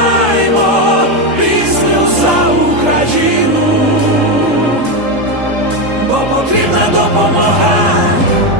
Заспіваймо пісню за Україну, бо потрібна допомога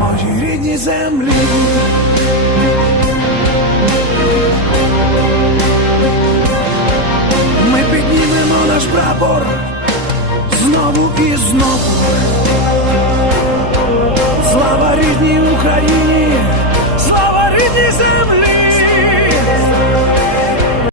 моїй рідній землі. Ми піднімемо наш прапор знову і знову. Слава рідній Україні, слава рідній землі.